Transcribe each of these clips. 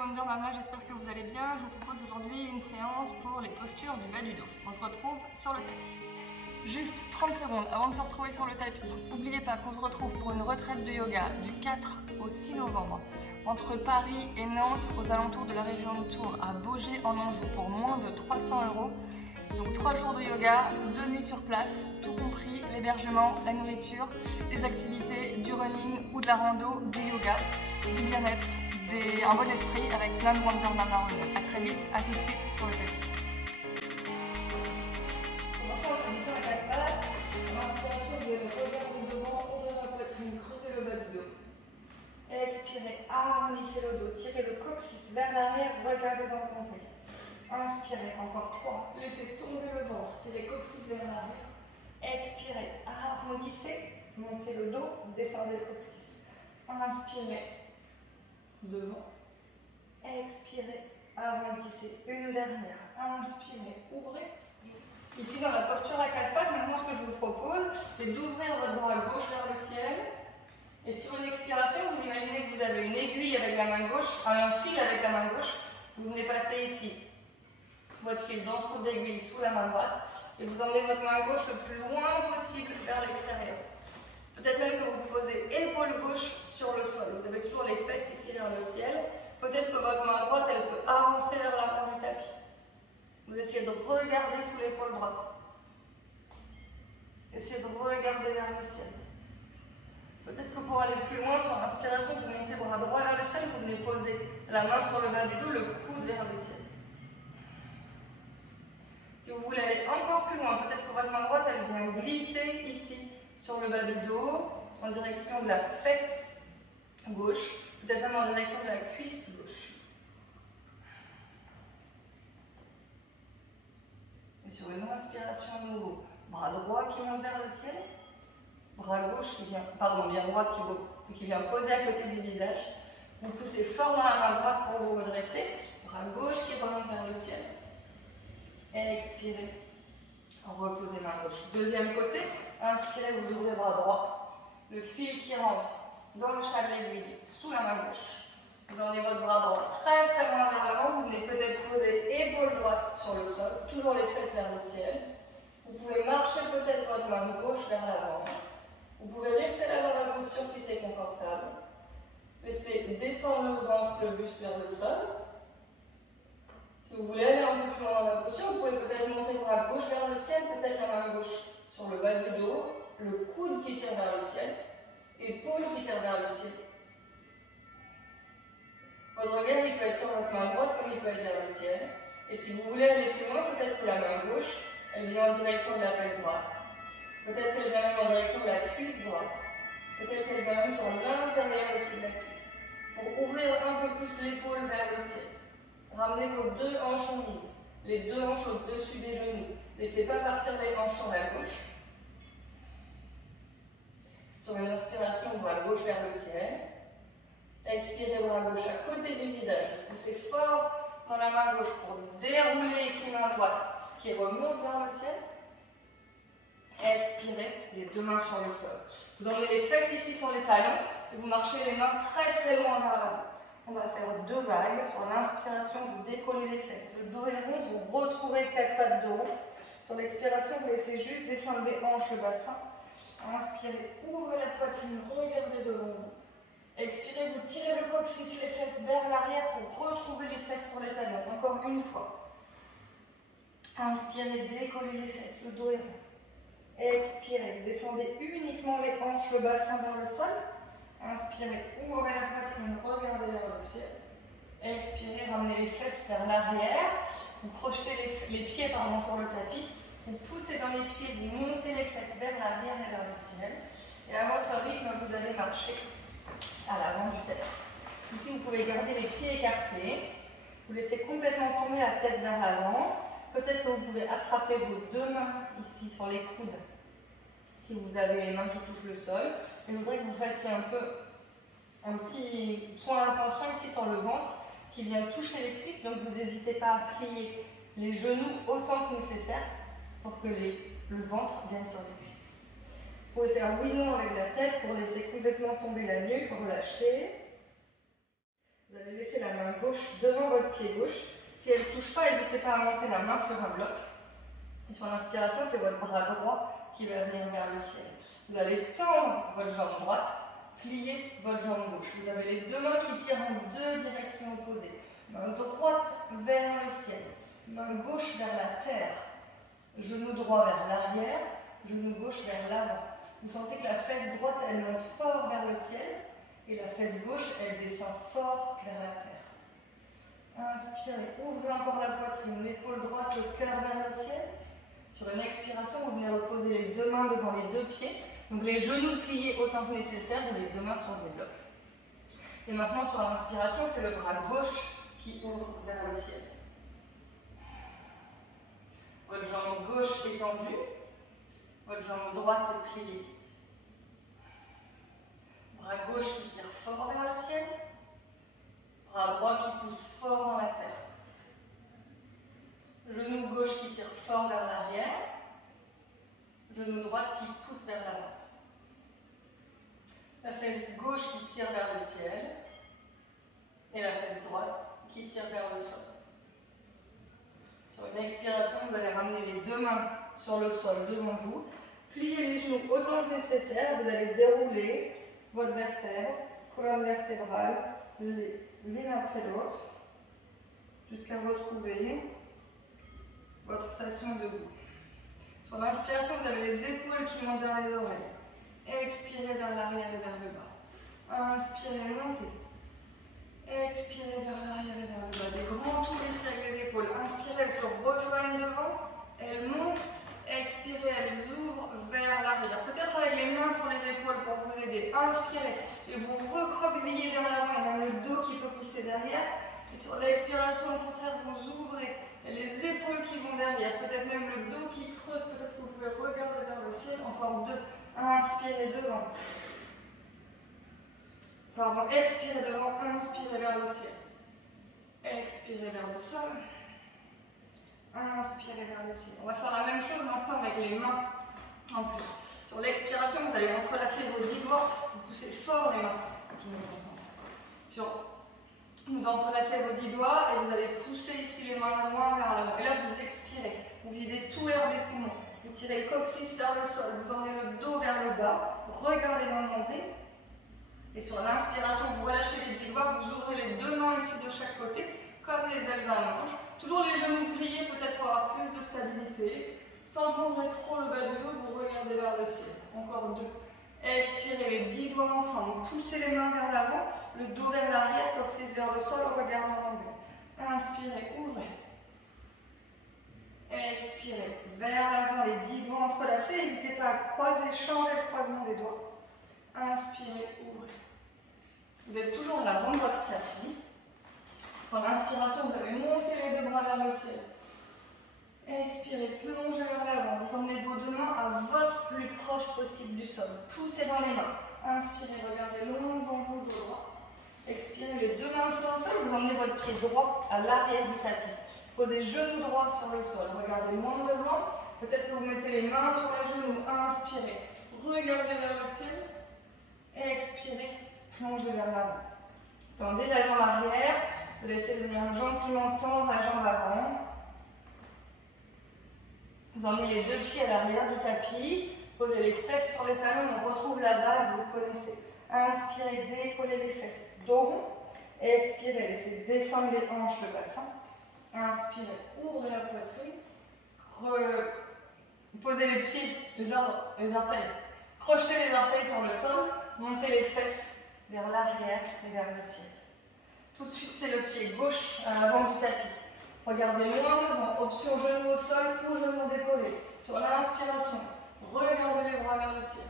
Wonder Mama, j'espère que vous allez bien. Je vous propose aujourd'hui une séance pour les postures du bas du dos. On se retrouve sur le tapis. Juste 30 secondes avant de se retrouver sur le tapis. N'oubliez pas qu'on se retrouve pour une retraite de yoga du 4 au 6 novembre entre Paris et Nantes, aux alentours de la région de Tours, à Baugé en Anjou, pour moins de 300 €. Donc 3 jours de yoga, 2 nuits sur place, tout compris, l'hébergement, la nourriture, les activités, du running ou de la rando, du yoga, du bien-être, un bon esprit avec plein de Wonder Mama Running. A très vite, à tout de suite sur le tapis. Commençons en position à 4 pattes. Inspiration, vous allez regarder devant, ouvrir la poitrine, creuser le bas du dos. Expirez, harmonisez le dos, tirez le coccyx vers l'arrière, regardez dans le nombril. Inspirez, encore 3. Laissez tomber le ventre, tirez coccyx vers l'arrière. Expirez, arrondissez, montez le dos, descendez le coccyx. Inspirez, devant. Expirez, arrondissez. Une dernière. Inspirez, ouvrez. Ici dans la posture à 4 pattes, maintenant ce que je vous propose, c'est d'ouvrir votre bras gauche vers le ciel. Et sur une expiration, vous imaginez que vous avez une aiguille avec la main gauche, un fil avec la main gauche. Vous venez passer ici votre fil dans le trou d'aiguille sous la main droite et vous emmenez votre main gauche le plus loin possible vers l'extérieur. Peut-être même que vous posez épaule gauche sur le sol. Vous avez toujours les fesses ici vers le ciel. Peut-être que votre main droite, elle peut avancer vers l'avant du tapis. Vous essayez de regarder sous l'épaule droite. Essayez de regarder vers le ciel. Peut-être que pour aller plus loin, sur l'inspiration, vous montez bras droit vers le ciel, vous venez poser la main sur le bas du dos, le coude vers le ciel. Si vous voulez aller encore plus loin, peut-être que votre main droite, elle vient glisser ici, sur le bas du dos, en direction de la fesse gauche, peut-être même en direction de la cuisse gauche. Et sur une inspiration à nouveau, bras droit qui monte vers le ciel, bras gauche qui vient, bien droit qui vient poser à côté du visage. Vous poussez fort dans la main droite pour vous redresser, bras gauche qui remonte vers le ciel. Expirez, reposez main gauche. Deuxième côté, inspirez, vous ouvrez bras droit. Le fil qui rentre dans le chat de l'aiguille, sous la main gauche. Vous emmenez votre bras droit très très loin vers l'avant. Vous venez peut-être poser épaule droite sur le sol, toujours les fesses vers le ciel. Vous pouvez marcher peut-être votre main gauche vers l'avant. Vous pouvez rester là dans la posture si c'est confortable. Laissez descendre le ventre, le buste vers le sol. Si vous voulez aller un peu plus loin dans la posture, vous pouvez peut-être monter le bras gauche vers le ciel, peut-être la main gauche sur le bas du dos, le coude qui tire vers le ciel, épaule qui tire vers le ciel. Votre regard, il peut être sur votre main droite comme il peut être vers le ciel. Et si vous voulez aller plus loin, peut-être que la main gauche, elle vient en direction de la fesse droite. Peut-être qu'elle vient même en direction de la cuisse droite. Peut-être qu'elle vient même sur l'intérieur aussi de la cuisse. Pour ouvrir un peu plus l'épaule vers le ciel. Ramenez vos deux hanches en ligne. Les deux hanches au-dessus des genoux. Laissez pas partir les hanches sur la gauche. Sur une inspiration, bras gauche vers le ciel. Expirez bras gauche à côté du visage. Poussez fort dans la main gauche pour dérouler ici main droite qui remonte vers le ciel. Expirez, les deux mains sur le sol. Vous emmenez les fesses ici sur les talons et vous marchez les mains très très loin vers l'avant. On va faire 2 vagues. Sur l'inspiration, vous décollez les fesses. Le dos est rond, vous retrouvez 4 pattes de rond. Sur l'expiration, vous laissez juste descendre les hanches, le bassin. Inspirez, ouvrez la poitrine, regardez devant vous. Expirez, vous tirez le coccyx, les fesses vers l'arrière pour retrouver les fesses sur les talons. Encore une fois. Inspirez, décollez les fesses, le dos est rond. Expirez, descendez uniquement les hanches, le bassin vers le sol. Inspirez, ouvrez la poitrine, regardez vers le ciel. Expirez, ramenez les fesses vers l'arrière. Vous projetez les pieds sur le tapis. Vous poussez dans les pieds, vous montez les fesses vers l'arrière et vers le ciel. Et à votre rythme, vous allez marcher à l'avant du tapis. Ici, vous pouvez garder les pieds écartés. Vous laissez complètement tomber la tête vers l'avant. Peut-être que vous pouvez attraper vos deux mains ici sur les coudes si vous avez les mains qui touchent le sol. Et je voudrais que vous fassiez un petit point d'attention ici sur le ventre qui vient toucher les cuisses. Donc vous n'hésitez pas à plier les genoux autant que nécessaire pour que le ventre vienne sur les cuisses. Vous pouvez faire oui-non avec la tête pour laisser complètement tomber la nuque, relâcher. Vous allez laisser mettez la main gauche devant votre pied gauche. Si elle ne touche pas, n'hésitez pas à monter la main sur un bloc. Et sur l'inspiration, c'est votre bras droit qui va venir vers le ciel. Vous allez tendre votre jambe droite, plier votre jambe gauche. Vous avez les deux mains qui tirent en deux directions opposées. Main droite vers le ciel, main gauche vers la terre. Genou droit vers l'arrière, genou gauche vers l'avant. Vous sentez que la fesse droite, elle monte fort vers le ciel et la fesse gauche, elle descend fort vers la terre. Inspirez, ouvrez encore la poitrine, l'épaule droite, le cœur vers le ciel. Sur une expiration, vous venez reposer les deux mains devant les deux pieds. Donc les genoux pliés autant que nécessaire, et les deux mains sur des blocs. Et maintenant, sur l'inspiration, c'est le bras gauche qui ouvre vers le ciel. Votre jambe gauche est tendue, votre jambe droite est pliée. Bras gauche qui tire fort vers le ciel, bras droit qui pousse fort dans la terre. Genou gauche qui tire fort vers l'arrière, genou droite qui pousse vers l'avant. La fesse gauche qui tire vers le ciel et la fesse droite qui tire vers le sol. Sur une expiration, vous allez ramener les deux mains sur le sol devant vous. Pliez les genoux autant que nécessaire. Vous allez dérouler votre vertèbre, colonne vertébrale, l'une après l'autre, jusqu'à retrouver votre station debout. Sur l'inspiration, vous avez les épaules qui montent vers les oreilles. Expirez vers l'arrière et vers le bas. Inspirez, montez. Expirez vers l'arrière et vers le bas. Des grands tours ici avec les épaules. Inspirez, elles se rejoignent devant. Elles montent. Expirez, elles ouvrent vers l'arrière. Peut-être avec les mains sur les épaules pour vous aider. Inspirez et vous recroquevillez vers l'avant. Il y a même le dos qui peut pousser derrière. Et sur l'expiration, au contraire, vous ouvrez. Et les épaules qui vont derrière. Peut-être même le dos qui creuse. Peut-être que vous pouvez regarder vers le ciel. Encore deux. Inspirez devant. Pardon, expirez devant, inspirez vers le ciel. Expirez vers le sol. Inspirez vers le ciel. On va faire la même chose maintenant avec les mains en plus. Sur l'expiration, vous allez entrelacer vos 10 doigts. Vous poussez fort les mains. Vous entrelacez vos 10 doigts et vous allez pousser ici les mains loin vers l'avant. Et là, vous expirez. Vous videz tout l'air des poumons. Vous tirez le coccyx vers le sol. Vous emmenez le dos vers le bas. Regardez dans le nombril. Et sur l'inspiration, vous relâchez les 10 doigts, vous ouvrez les deux mains ici de chaque côté, comme les ailes d'un ange. Toujours les genoux pliés, peut-être pour avoir plus de stabilité. Sans fondre trop le bas du dos, vous regardez vers le ciel. Encore deux. Expirez les 10 doigts ensemble. Poussez les mains vers l'avant, le dos vers l'arrière, coccyx vers le sol, regard dans l'angle. Inspirez, ouvrez. Expirez vers l'avant, les 10 doigts entrelacés. N'hésitez pas à croiser, changer le croisement des doigts. Inspirez, ouvrez. Vous êtes toujours en avant de votre tapis. Pour l'inspiration, vous allez monter les deux bras vers le ciel. Expirez, plongez vers l'avant. Vous emmenez vos deux mains à votre plus proche possible du sol. Poussez dans les mains. Inspirez, regardez loin devant vous, dos droit. Expirez, les deux mains sur le sol. Vous emmenez votre pied droit à l'arrière du tapis. Posez genou droit sur le sol. Regardez loin devant. Peut-être que vous mettez les mains sur les genoux. Inspirez. Regardez vers le ciel. Expirez, plongez vers l'avant. Tendez la jambe arrière. Vous allez essayer de venir gentiment tendre la jambe avant. Vous emmenez les deux pieds à l'arrière du tapis. Posez les fesses sur les talons. On retrouve la vague, vous connaissez. Inspirez, décollez les fesses. Dos rond. Expirez, laissez descendre les hanches, le bassin. Inspirez, ouvrez la poitrine. Posez les pieds, les orteils. Crochetez les orteils sur le sol. Montez les fesses vers l'arrière et vers le ciel. Tout de suite, c'est le pied gauche à l'avant du tapis. Regardez loin devant, option genou au sol ou genou décollé. Sur l'inspiration, regardez les bras vers le ciel.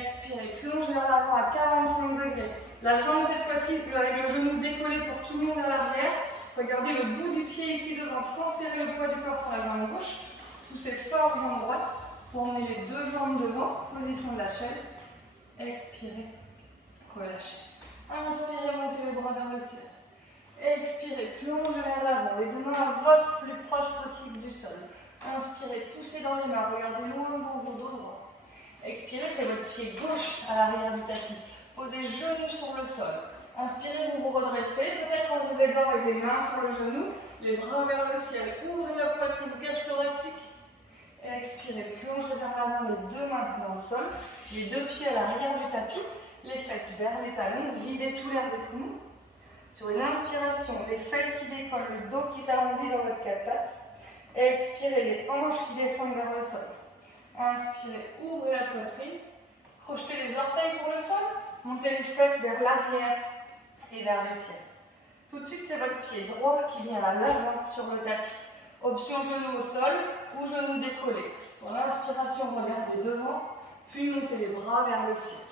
Expirez, plongez vers l'avant à 45 degrés. La jambe cette fois-ci, avec le genou décollé pour tout le monde à l'arrière. Regardez le bout du pied ici devant, transférez le poids du corps sur la jambe gauche. Poussez fort jambe droite. Pour emmener les deux jambes devant, position de la chaise. Expirez, relâchez. Inspirez, montez les bras vers le ciel. Expirez, plongez vers l'avant, les deux mains à votre plus proche possible du sol. Inspirez, poussez dans les mains, regardez loin devant vos dos droit. Expirez, c'est votre pied gauche à l'arrière du tapis. Posez genou sur le sol. Inspirez, vous vous redressez, peut-être en vous aidant avec les mains sur le genou, les bras vers le ciel. Ouvrez la poitrine, cage thoracique. Expirez, plongez vers l'avant les deux mains dans le sol, les deux pieds à l'arrière du tapis, les fesses vers les talons, videz tout l'air des poumons. Sur une inspiration, les fesses qui décollent, le dos qui s'arrondit dans votre quatre pattes. Expirez, les hanches qui descendent vers le sol. Inspirez, ouvrez la poitrine, crochetez les orteils sur le sol, montez les fesses vers l'arrière et vers le ciel. Tout de suite, c'est votre pied droit qui vient à l'avant sur le tapis. Option genou au sol ou genou décollé. Sur l'inspiration, regardez devant, puis montez les bras vers le ciel.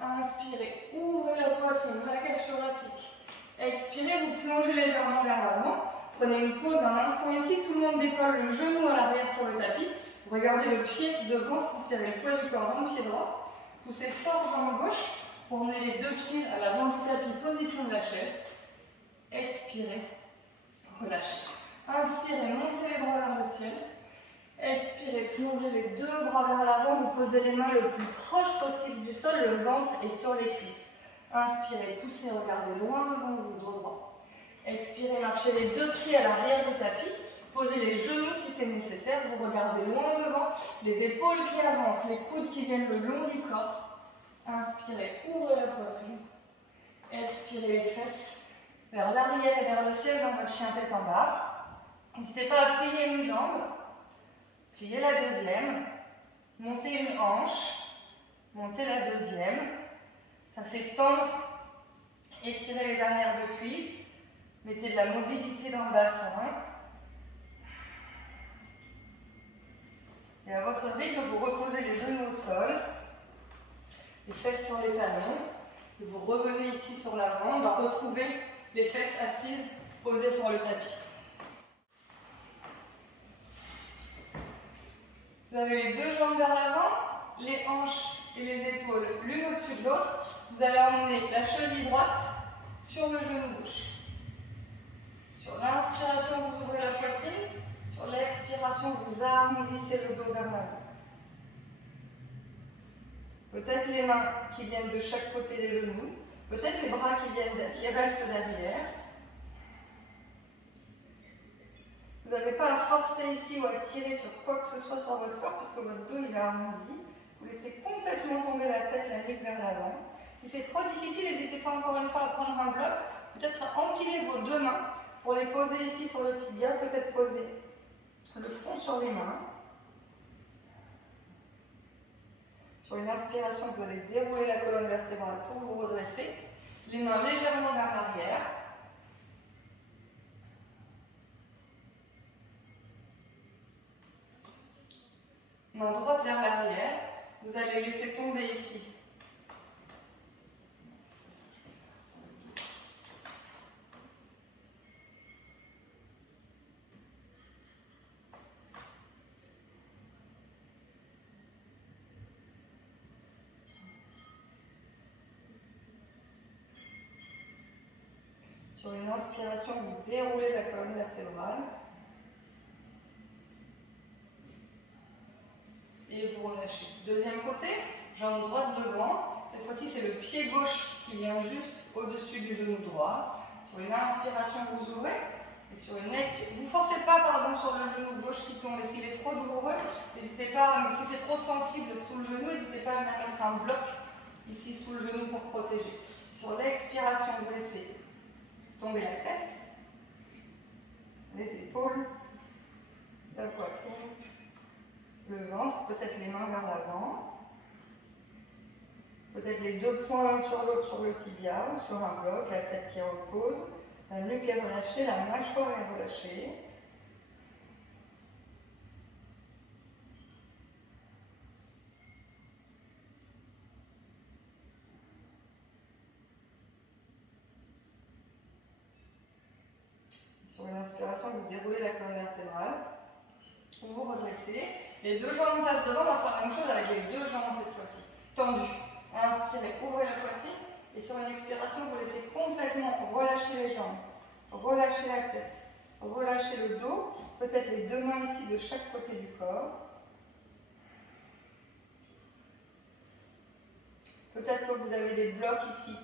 Inspirez, ouvrez la poitrine, la cage thoracique. Expirez, vous plongez légèrement vers l'avant. Prenez une pause d'un instant ici, tout le monde décolle le genou à l'arrière sur le tapis. Regardez le pied devant, transférez le poids du corps dans le pied droit. Poussez fort jambe gauche pour emmener les deux pieds à l'avant du tapis, position de la chaise. Expirez, relâchez. Inspirez, montez les bras vers le ciel. Expirez, plongez les deux bras vers l'avant, vous posez les mains le plus proche possible du sol, le ventre est sur les cuisses. Inspirez, poussez, regardez loin devant vous, dos droit. Expirez, marchez les deux pieds à l'arrière du tapis. Posez les genoux si c'est nécessaire, vous regardez loin devant, les épaules qui avancent, les coudes qui viennent le long du corps. Inspirez, ouvrez la poitrine. Expirez les fesses vers l'arrière et vers le ciel dans votre chien tête en bas. N'hésitez pas à plier une jambe, pliez la deuxième, montez une hanche, montez la deuxième. Ça fait tendre, étirez les arrières de cuisses, mettez de la mobilité dans le bassin. Et à votre rythme, vous reposez les genoux au sol, les fesses sur les talons, et vous revenez ici sur l'avant. On va retrouver les fesses assises, posées sur le tapis. Vous avez les deux jambes vers l'avant, les hanches et les épaules l'une au-dessus de l'autre. Vous allez emmener la cheville droite sur le genou gauche. Sur l'inspiration, vous ouvrez la poitrine. Sur l'expiration, vous arrondissez le dos vers l'avant. Peut-être les mains qui viennent de chaque côté des genoux. Peut-être les bras qui restent derrière. Vous n'avez pas à forcer ici ou à tirer sur quoi que ce soit sur votre corps puisque votre dos il est arrondi. Vous laissez complètement tomber la tête, la nuque vers l'avant. Si c'est trop difficile, n'hésitez pas encore une fois à prendre un bloc, peut-être à empiler vos deux mains pour les poser ici sur le tibia, peut-être poser le front sur les mains. Sur une inspiration, vous allez dérouler la colonne vertébrale pour vous redresser. Les mains légèrement vers l'arrière. Main droite vers l'arrière. Vous allez laisser tomber ici. Sur une inspiration, vous déroulez la colonne vertébrale. Et vous relâchez. Deuxième côté, jambe droite devant. Cette fois-ci, c'est le pied gauche qui vient juste au-dessus du genou droit. Sur une inspiration, vous ouvrez. Et sur une expiration, vous ne forcez pas sur le genou gauche qui tombe. Et s'il est trop douloureux, n'hésitez pas, si c'est trop sensible sous le genou, n'hésitez pas à venir mettre un bloc ici sous le genou pour protéger. Sur l'expiration, vous laissez tomber la tête, les épaules, la poitrine, le ventre, peut-être les mains vers l'avant, peut-être les deux poings l'un sur l'autre sur le tibia ou sur un bloc, la tête qui repose, la nuque est relâchée, la mâchoire est relâchée. Sur une inspiration, vous déroulez la colonne vertébrale, vous vous redressez, les deux jambes passent devant, on va faire la même chose avec les deux jambes cette fois-ci, tendues. Inspirez, ouvrez la poitrine, et sur une expiration, vous laissez complètement relâcher les jambes, relâcher la tête, relâcher le dos, peut-être les deux mains ici de chaque côté du corps. Peut-être que vous avez des blocs ici,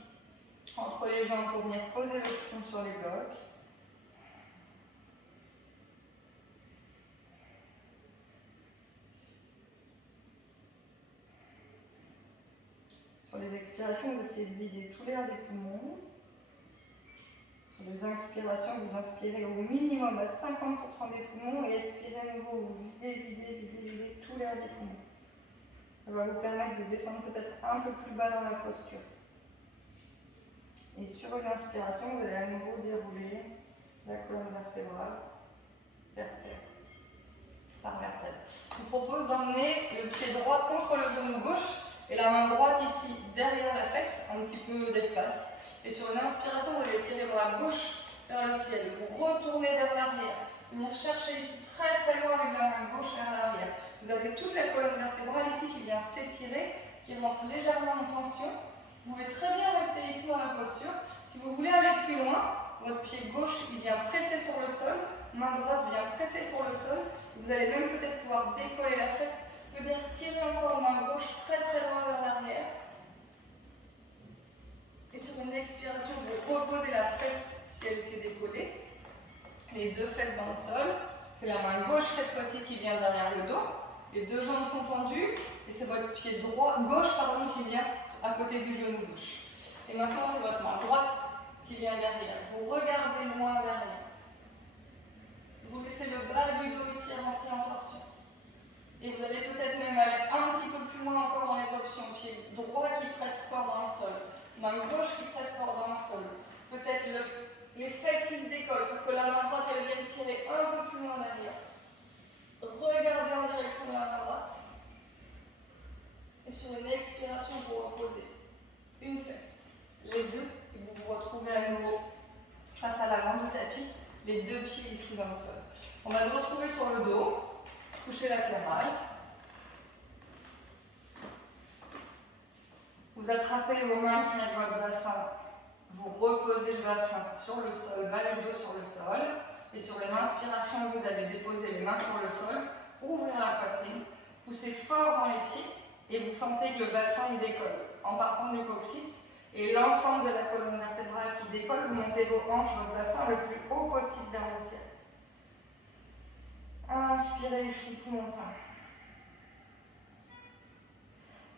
entre entre les jambes pour venir poser le front sur les blocs. Sur les expirations, vous essayez de vider tout l'air des poumons. Sur les inspirations, vous inspirez au minimum à 50% des poumons et expirez à nouveau, vous videz tout l'air des poumons. Ça va vous permettre de descendre peut-être un peu plus bas dans la posture. Et sur une inspiration, vous allez à nouveau dérouler la colonne vertébrale, vertèbre par vertèbre. Je vous propose d'emmener le pied droit contre le genou gauche et la main droite ici derrière la fesse, un petit peu d'espace. Et sur une inspiration, vous allez tirer le bras gauche vers le ciel. Vous retournez vers l'arrière. Venir chercher ici très loin avec la main gauche vers l'arrière. Vous avez toute la colonne vertébrale ici qui vient s'étirer, qui rentre légèrement en tension. Vous pouvez très bien rester ici dans la posture. Si vous voulez aller plus loin, votre pied gauche il vient presser sur le sol, main droite vient presser sur le sol. Vous allez même peut-être pouvoir décoller la fesse, venir tirer encore main gauche très loin vers l'arrière. Et sur une expiration, vous reposez la fesse si elle était décollée. Les deux fesses dans le sol. C'est la main gauche cette fois-ci qui vient derrière le dos. Les deux jambes sont tendues. Et c'est votre pied gauche qui vient à côté du genou gauche. Et maintenant, c'est votre main droite qui vient derrière. Vous regardez loin derrière. Vous laissez le bas du dos ici rentrer en torsion. Et vous allez peut-être même aller un petit peu plus loin encore dans les options. Pied droit qui presse fort dans le sol. Main gauche qui presse fort dans le sol. Peut-être les fesses qui se décollent pour que la main droite elle vienne tirer un peu plus loin derrière. Regardez en direction de la main droite. Et sur une expiration, vous reposez une fesse, les deux, et vous vous retrouvez à nouveau face à l'avant du tapis, les deux pieds ici dans le sol. On va se retrouver sur le dos, coucher latéral. Vous attrapez vos mains ici avec votre bassin. Vous reposez le bassin sur le sol, bas le dos sur le sol. Et sur une inspiration, vous avez déposé les mains sur le sol, ouvrez la poitrine, poussez fort dans les pieds et vous sentez que le bassin il décolle en partant du coccyx et l'ensemble de la colonne vertébrale qui décolle, vous montez vos hanches, votre bassin le plus haut possible vers le ciel. Inspirez ici, poumon plein.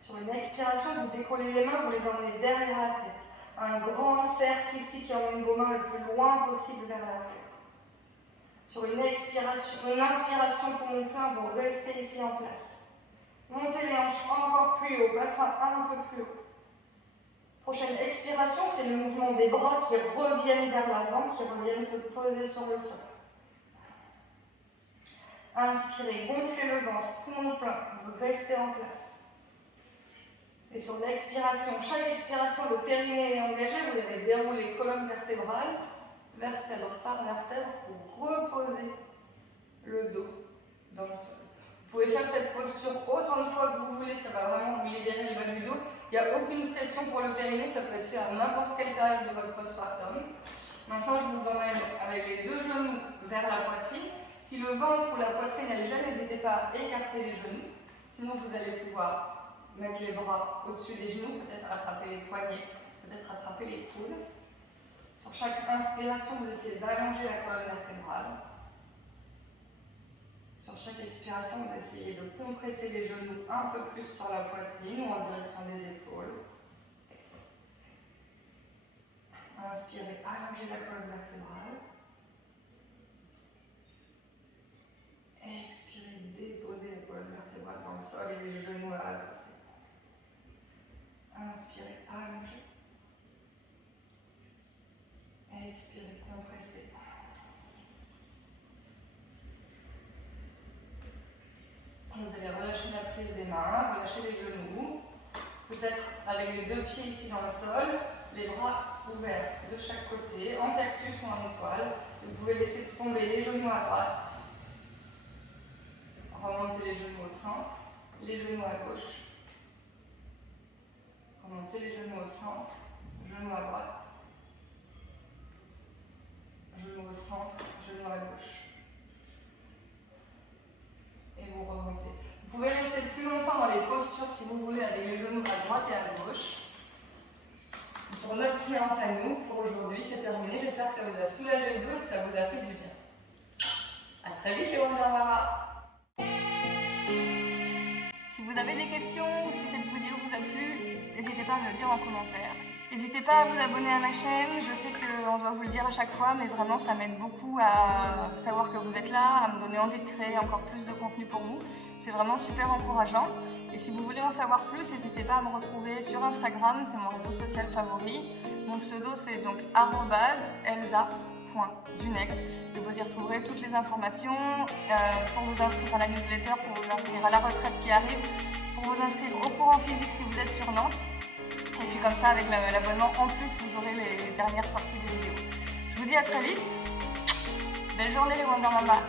Sur une expiration, vous décollez les mains, vous les emmenez derrière la tête. Un grand cercle ici qui emmène vos mains le plus loin possible vers l'arrière. Sur une inspiration poumon plein, vous restez ici en place. Montez les hanches encore plus haut, bassin un peu plus haut. Prochaine expiration, c'est le mouvement des bras qui reviennent vers l'avant, qui reviennent se poser sur le sol. Inspirez, gonflez le ventre, poumon plein, vous restez en place. Et sur l'expiration, chaque expiration, le périnée est engagé, vous allez dérouler colonne vertébrale, vertèbre par vertèbre, pour reposer le dos dans le sol. Vous pouvez faire cette posture autant de fois que vous voulez, ça va vraiment vous libérer le bas du dos. Il n'y a aucune pression pour le périnée, ça peut être fait à n'importe quelle période de votre postpartum. Maintenant, je vous emmène avec les deux genoux vers la poitrine. Si le ventre ou la poitrine est léger, n'hésitez pas à écarter les genoux. Sinon, vous allez pouvoir mettre les bras au-dessus des genoux, peut-être attraper les poignets, peut-être attraper les coudes. Sur chaque inspiration, vous essayez d'allonger la colonne vertébrale. Sur chaque expiration, vous essayez de compresser les genoux un peu plus sur la poitrine ou en direction des épaules. Inspirez, allongez la colonne vertébrale. Expirez, déposez la colonne vertébrale dans le sol et les genoux à la poitrine. Inspirez, allongez. Expirez, compressez. Vous allez relâcher la prise des mains, relâcher les genoux. Peut-être avec les deux pieds ici dans le sol, les bras ouverts de chaque côté, en cactus ou en étoile. Vous pouvez laisser tomber les genoux à droite. Remontez les genoux au centre, les genoux à gauche. Remontez les genoux au centre, genoux à droite. Genoux au centre, genoux à gauche. Et vous remontez. Vous pouvez rester plus longtemps dans les postures si vous voulez avec les genoux à droite et à gauche. Pour notre séance à nous, donc pour aujourd'hui, c'est terminé. J'espère que ça vous a soulagé le dos et que ça vous a fait du bien. A très vite les Wonder Mama. Si vous avez des questions ou si cette vidéo vous a plu, n'hésitez pas à me le dire en commentaire. N'hésitez pas à vous abonner à ma chaîne, je sais qu'on doit vous le dire à chaque fois, mais vraiment ça m'aide beaucoup à savoir que vous êtes là, à me donner envie de créer encore plus de contenu pour vous. C'est vraiment super encourageant. Et si vous voulez en savoir plus, n'hésitez pas à me retrouver sur Instagram, c'est mon réseau social favori. Mon pseudo c'est donc @elsa.dunex. Et vous y retrouverez toutes les informations pour vous inscrire à la newsletter, pour vous inscrire à la retraite qui arrive, pour vous inscrire au cours en physique si vous êtes sur Nantes. Et puis comme ça, avec l'abonnement en plus, vous aurez les dernières sorties des vidéos. Je vous dis à très vite. Belle journée les Wonder Mama.